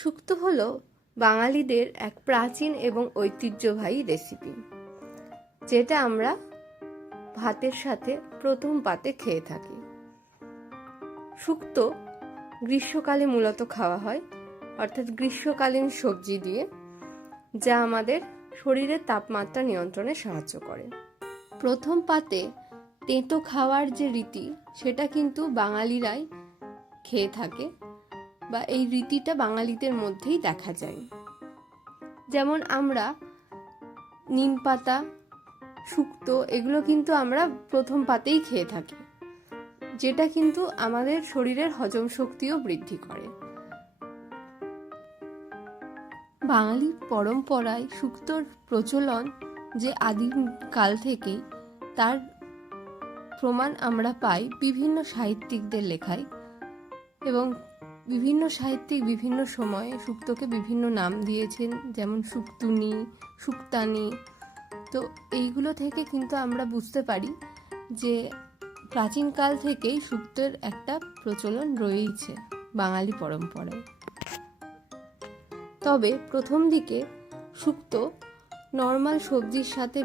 শুক্তো হলো বাঙালিদের এক প্রাচীন এবং ঐতিহ্যবাহী রেসিপি, যেটা আমরা ভাতের সাথে প্রথম পাতে খেয়ে থাকি। শুক্তো গ্রীষ্মকালে মূলত খাওয়া হয়, অর্থাৎ গ্রীষ্মকালীন সবজি দিয়ে, যা আমাদের শরীরের তাপমাত্রা নিয়ন্ত্রণে সাহায্য করে। প্রথম পাতে তেঁতো খাওয়ার যে রীতি, সেটা কিন্তু বাঙালিরাই খেয়ে থাকে, বা এই রীতিটা বাঙালিদের মধ্যেই দেখা যায়। যেমন আমরা নিম পাতা, শুক্তো এগুলো কিন্তু আমরা প্রথম পাতেই খেয়ে থাকি, যেটা কিন্তু আমাদের শরীরের হজম শক্তিও বৃদ্ধি করে। বাঙালি পরম্পরায় শুক্তোর প্রচলন যে আদিমকাল থেকেই, তার প্রমাণ আমরা পাই বিভিন্ন সাহিত্যিকদের লেখায়, এবং বিভিন্ন সাহিত্যিক বিভিন্ন সময়ে শুক্তোকে বিভিন্ন নাম দিয়েছেন, যেমন শুক্তুনি, শুক্তানি। তো এইগুলো থেকে কিন্তু আমরা বুঝতে পারি যে প্রাচীনকাল থেকেই শুক্তোর একটা প্রচলন রয়েছে বাঙালি পরম্পরায়। তবে প্রথম দিকে শুক্তো নর্মাল সবজির সাথে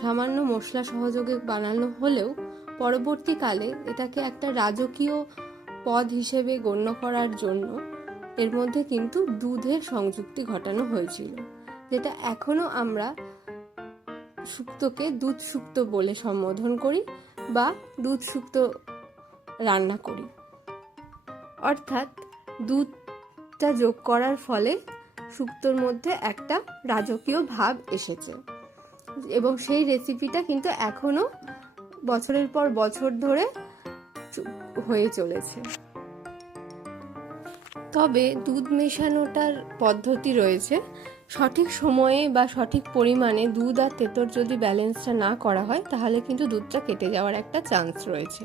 সামান্য মশলা সহযোগে বানানো হলেও পরবর্তীকালে এটাকে একটা রাজকীয় পদ হিসেবে গণ্য করার জন্য এর মধ্যে কিন্তু দুধের সংযুক্তি ঘটানো হয়েছিল, যেটা এখনো আমরা শুক্তোকে দুধ শুক্তো বলে সম্বোধন করি বা দুধ শুক্তো রান্না করি। অর্থাৎ দুধটা যোগ করার ফলে শুক্তোর মধ্যে একটা রাজকীয় ভাব এসেছে, এবং সেই রেসিপিটা কিন্তু এখনো বছরের পর বছর ধরে হয়ে চলেছে। তবে দুধ মেশানোটার পদ্ধতি রয়েছে। সঠিক সময়ে বা সঠিক পরিমাণে দুধ আর তেঁতোর যদি ব্যালেন্সটা না করা হয়, তাহলে কিন্তু দুধটা কেটে যাওয়ার একটা চান্স রয়েছে।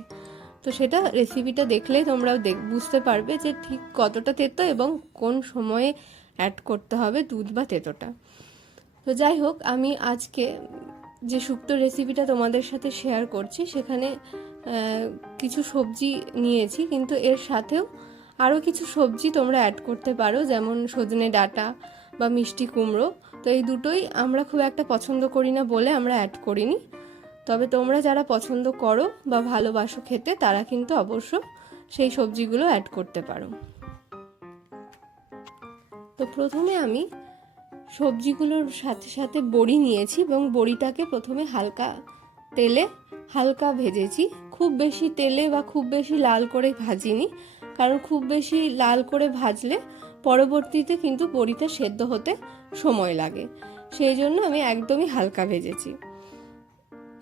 তো সেটা রেসিপিটা দেখলেই তোমরাও বুঝতে পারবে যে ঠিক কতটা তেঁতো এবং কোন সময়ে অ্যাড করতে হবে দুধ বা তেঁতোটা। তো যাই হোক, আমি আজকে যে শুক্তো রেসিপিটা তোমাদের সাথে শেয়ার করছি, সেখানে কিছু সবজি নিয়েছি, কিন্তু এর সাথেও আরও কিছু সবজি তোমরা অ্যাড করতে পারো, যেমন সজনে ডাঁটা বা মিষ্টি কুমড়ো। তো এই দুটোই আমরা খুব একটা পছন্দ করি না বলে আমরা অ্যাড করিনি। তবে তোমরা যারা পছন্দ করো বা ভালোবাসো খেতে, তারা কিন্তু অবশ্য সেই সবজিগুলো অ্যাড করতে পারো। তো প্রথমে আমি সবজিগুলোর সাথে সাথে বড়ি নিয়েছি, এবং বড়িটাকে প্রথমে হালকা তেলে হালকা ভেজেছি। খুব বেশি তেলে বা খুব বেশি লাল করে ভাজিনি, কারণ খুব বেশি লাল করে ভাজলে পরবর্তীতে কিন্তু বড়িটা সেদ্ধ হতে সময় লাগে। সেই জন্য আমি একদমই হালকা ভেজেছি।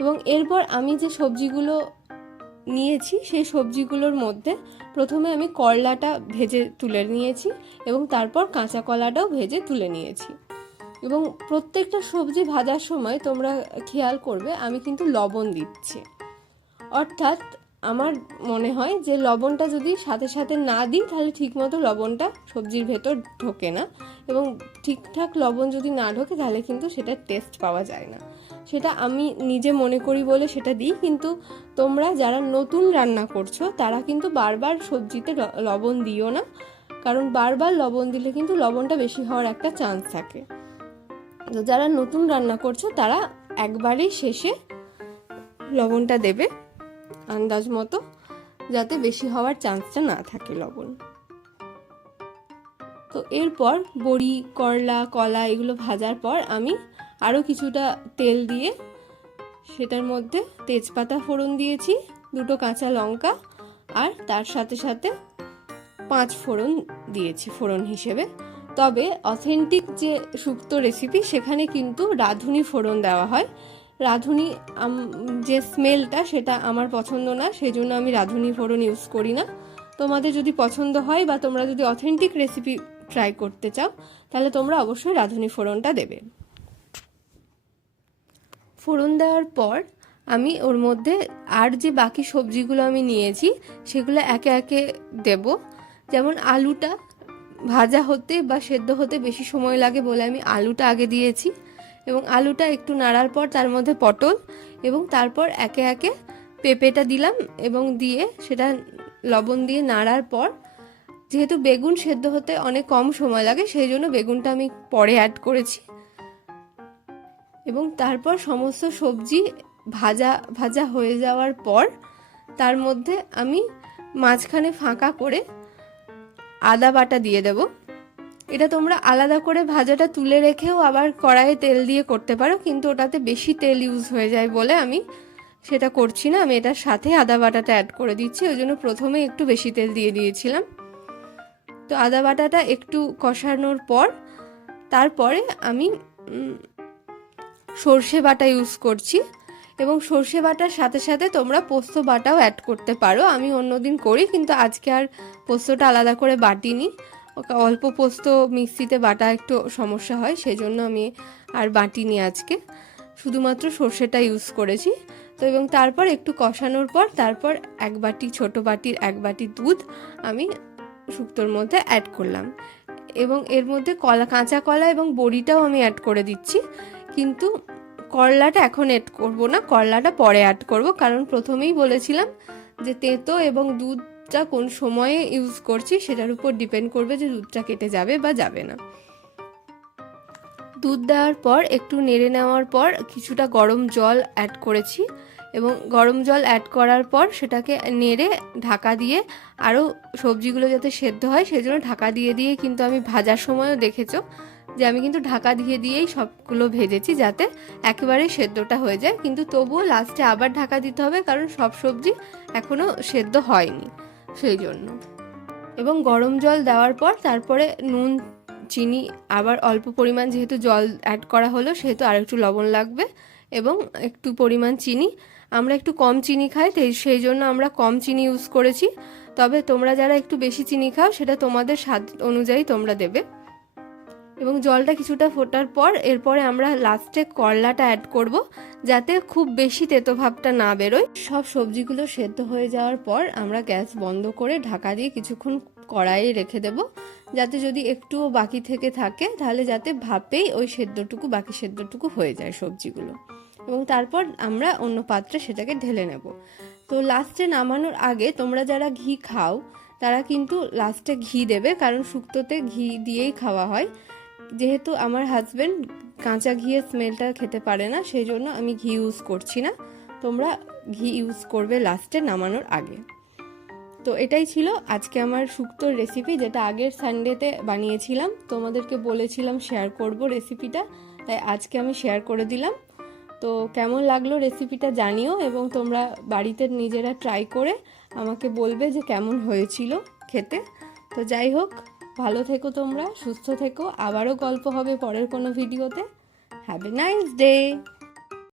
এবং এরপর আমি যে সবজিগুলো নিয়েছি, সেই সবজিগুলোর মধ্যে প্রথমে আমি করলাটা ভেজে তুলে নিয়েছি, এবং তারপর কাঁচা কলাটাও ভেজে তুলে নিয়েছি। এবং প্রত্যেকটা সবজি ভাজার সময় তোমরা খেয়াল করবে আমি কিন্তু লবণ দিচ্ছি। অর্থাৎ আমার মনে হয় যে লবণটা যদি সাথে সাথে না দিই, তাহলে ঠিকমতো লবণটা সবজির ভেতর ঢোকে না, এবং ঠিকঠাক লবণ যদি না ঢোকে তাহলে কিন্তু সেটার টেস্ট পাওয়া যায় না। সেটা আমি নিজে মনে করি বলে সেটা দিই, কিন্তু তোমরা যারা নতুন রান্না করছো তারা কিন্তু বারবার সবজিতে লবণ দিও না, কারণ বারবার লবণ দিলে কিন্তু লবণটা বেশি হওয়ার একটা চান্স থাকে। তো যারা নতুন রান্না করছো তারা একবারেই শেষে লবণটা দেবে আন্দাজ মতো, যাতে বেশি হওয়ার চান্সটা না থাকে লবণ। তো এরপর বড়ি, করলা, কলা এগুলো ভাজার পর আমি আরও কিছুটা তেল দিয়ে সেটার মধ্যে তেজপাতা ফোড়ন দিয়েছি, 2 কাঁচা লঙ্কা, আর তার সাথে সাথে 5 ফোড়ন দিয়েছি ফোড়ন হিসেবে। তবে অথেন্টিক যে শুক্তো রেসিপি, সেখানে কিন্তু রাঁধুনি ফোড়ন দেওয়া হয়। রাঁধুনি যে স্মেলটা, সেটা আমার পছন্দ না, সেই জন্য আমি রাঁধুনি ফোড়ন ইউজ করি না। তোমাদের যদি পছন্দ হয় বা তোমরা যদি অথেন্টিক রেসিপি ট্রাই করতে চাও, তাহলে তোমরা অবশ্যই রাঁধুনি ফোড়নটা দেবে। ফোড়ন দেওয়ার পর আমি ওর মধ্যে আর যে বাকি সবজিগুলো আমি নিয়েছি সেগুলো একে একে দেব। যেমন আলুটা ভাজা হতে বা সেদ্ধ হতে বেশি সময় লাগে বলে আমি আলুটা আগে দিয়েছি, এবং আলুটা একটু নাড়ার পর তার মধ্যে পটল, এবং তারপর একে একে পেঁপেটা দিলাম, এবং দিয়ে সেটা লবণ দিয়ে নাড়ার পর যেহেতু বেগুন সেদ্ধ হতে অনেক কম সময় লাগে সেই জন্য বেগুনটা আমি পরে অ্যাড করেছি। এবং তারপর সমস্ত সবজি ভাজা ভাজা হয়ে যাওয়ার পর তার মধ্যে আমি মাঝখানে ফাঁকা করে আদা বাটা দিয়ে দেব। এটা তোমরা আলাদা করে ভাজাটা তুলে রেখেও আবার কড়াইয়ে তেল দিয়ে করতে পারো, কিন্তু ওটাতে বেশি তেল ইউজ হয়ে যায় বলে আমি সেটা করছি না। আমি এটার সাথে আদা বাটাটা অ্যাড করে দিচ্ছি, ওই জন্য প্রথমে একটু বেশি তেল দিয়ে দিয়েছিলাম। তো আদা বাটাটা একটু কষানোর পর তারপরে আমি সর্ষে বাটা ইউজ করছি, এবং সর্ষে বাটার সাথে সাথে তোমরা পোস্ত বাটাও অ্যাড করতে পারো। আমি অন্যদিন করি, কিন্তু আজকে আর পোস্তটা আলাদা করে বাটিনি। অল্প পোস্ত মিক্সিতে বাটা একটু সমস্যা হয়, সেই জন্য আমি আর বাটিনি আজকে, শুধুমাত্র সর্ষেটা ইউজ করেছি। তো এবং তারপর একটু কষানোর পর তারপর এক বাটি, ছোটো বাটির এক বাটি দুধ আমি শুক্তোর মধ্যে অ্যাড করলাম, এবং এর মধ্যে কাঁচা কলা এবং বড়িটাও আমি অ্যাড করে দিচ্ছি। কিন্তু করলাটা এখন অ্যাড করব না, করলাটা পরে অ্যাড করব, কারণ প্রথমেই বলেছিলাম যে তেঁতো এবং দুধটা কোন সময়ে ইউজ করছি সেটার উপর ডিপেন্ড করবে যে দুধটা কেটে যাবে বা যাবে না। দুধ দেওয়ার পর একটু নেড়ে নেওয়ার পর কিছুটা গরম জল অ্যাড করেছি, এবং গরম জল অ্যাড করার পর সেটাকে নেড়ে ঢাকা দিয়ে আরও সবজিগুলো যাতে সেদ্ধ হয় সেই জন্য ঢাকা দিয়ে দিয়ে কিন্তু আমি ভাজার সময়ও দেখেছো যে আমি কিন্তু ঢাকা দিয়ে দিয়েই সবগুলো ভেজেছি যাতে একেবারে সেদ্ধটা হয়ে যায়, কিন্তু তবুও লাস্টে আবার ঢাকা দিতে হবে কারণ সব সবজি এখনও সেদ্ধ হয়নি সেই জন্য। এবং গরম জল দেওয়ার পর তারপরে নুন, চিনি, আবার অল্প পরিমাণ যেহেতু জল অ্যাড করা হলো সেহেতু আর একটু লবণ লাগবে, এবং একটু পরিমাণ চিনি। আমরা একটু কম চিনি খাই সেই জন্য আমরা কম চিনি ইউজ করেছি, তবে তোমরা যারা একটু বেশি চিনি খাও সেটা তোমাদের স্বাদ অনুযায়ী তোমরা দেবে। এবং জলটা কিছুটা ফোটার পর এরপরে আমরা লাস্টে করলাটা অ্যাড করব যাতে খুব বেশি তেতো ভাবটা না বেরোয়। সব সবজিগুলো সেদ্ধ হয়ে যাওয়ার পর আমরা গ্যাস বন্ধ করে ঢাকা দিয়ে কিছুক্ষণ কড়াইয়ে রেখে দেব, যাতে যদি একটুও বাকি থেকে থাকে তাহলে যাতে ভাপেই ওই বাকি সেদ্ধটুকু হয়ে যায় সবজিগুলো, এবং তারপর আমরা অন্য পাত্রে সেটাকে ঢেলে নেব। তো লাস্টে নামানোর আগে তোমরা যারা ঘি খাও তারা কিন্তু লাস্টে ঘি দেবে, কারণ শুক্তোতে ঘি দিয়েই খাওয়া হয়। যেহেতু আমার হাজব্যান্ড কাঁচা ঘিয়ের স্মেলটা খেতে পারে না সেই জন্য আমি ঘি ইউজ করছি না, তোমরা ঘি ইউজ করবে লাস্টে নামানোর আগে। তো এটাই ছিল আজকে আমার শুক্তোর রেসিপি, যেটা আগের সানডেতে বানিয়েছিলাম, তোমাদেরকে বলেছিলাম শেয়ার করব রেসিপিটা, তাই আজকে আমি শেয়ার করে দিলাম। তো কেমন লাগলো রেসিপিটা জানিও, এবং তোমরা বাড়িতে নিজেরা ট্রাই করে আমাকে বলবে যে কেমন হয়েছিল খেতে। তো যাই হোক, ভালো থেকো তোমরা, সুস্থ থেকো, আবারও গল্প হবে পরের কোনো ভিডিওতে। Have a nice day.